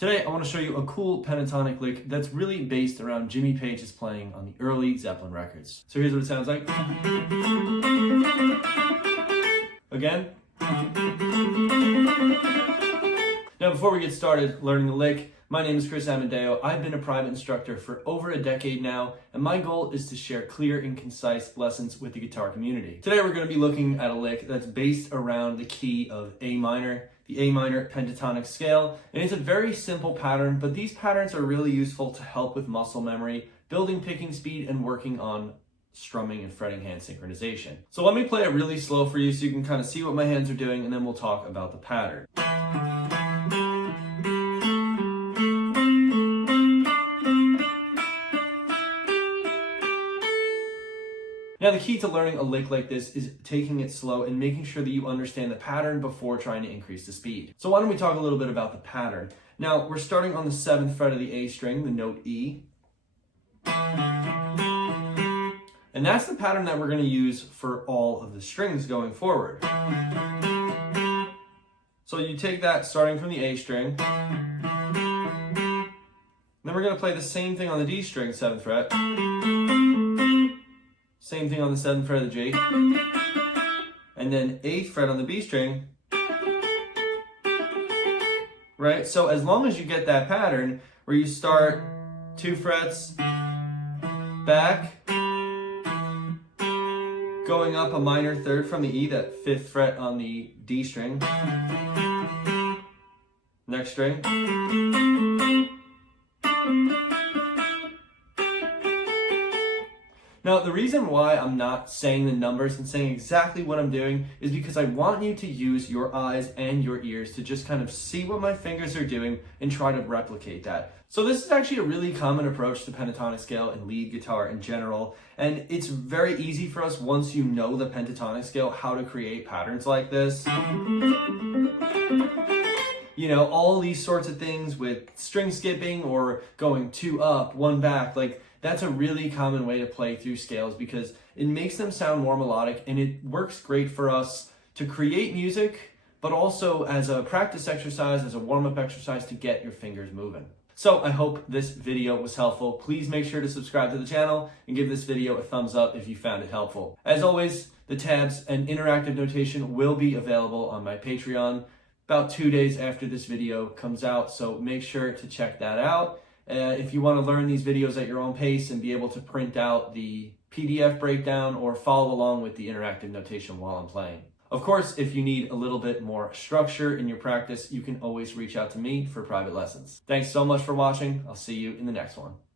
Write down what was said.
Today, I want to show you a cool pentatonic lick that's really based around Jimmy Page's playing on the early Zeppelin records. So here's what it sounds like. Again. Now, before we get started learning the lick, my name is Chris Amadeo. I've been a private instructor for over a decade now, and my goal is to share clear and concise lessons with the guitar community. Today, we're going to be looking at a lick that's based around the key of A minor, the A minor pentatonic scale, and it's a very simple pattern, but these patterns are really useful to help with muscle memory, building picking speed, and working on strumming and fretting hand synchronization. So let me play it really slow for you so you can kind of see what my hands are doing, and then we'll talk about the pattern. Now, the key to learning a lick like this is taking it slow and making sure that you understand the pattern before trying to increase the speed. So why don't we talk a little bit about the pattern. Now, we're starting on the 7th fret of the A string, the note E. And that's the pattern that we're going to use for all of the strings going forward. So you take that starting from the A string. Then we're going to play the same thing on the D string, 7th fret. Same thing on the 7th fret of the G. And then 8th fret on the B string. Right? So as long as you get that pattern where you start 2 frets, back, going up a minor third from the E, that 5th fret on the D string. Next string. Now, the reason why I'm not saying the numbers and saying exactly what I'm doing is because I want you to use your eyes and your ears to just kind of see what my fingers are doing and try to replicate that. So this is actually a really common approach to pentatonic scale and lead guitar in general, and it's very easy for us once you know the pentatonic scale how to create patterns like this. You know, all these sorts of things with string skipping or going 2 up, 1 back, like that's a really common way to play through scales because it makes them sound more melodic, and it works great for us to create music, but also as a practice exercise, as a warm-up exercise to get your fingers moving. So I hope this video was helpful. Please make sure to subscribe to the channel and give this video a thumbs up if you found it helpful. As always, the tabs and interactive notation will be available on my Patreon about 2 days after this video comes out, so make sure to check that out. If you want to learn these videos at your own pace and be able to print out the PDF breakdown or follow along with the interactive notation while I'm playing. Of course, if you need a little bit more structure in your practice, you can always reach out to me for private lessons. Thanks so much for watching. I'll see you in the next one.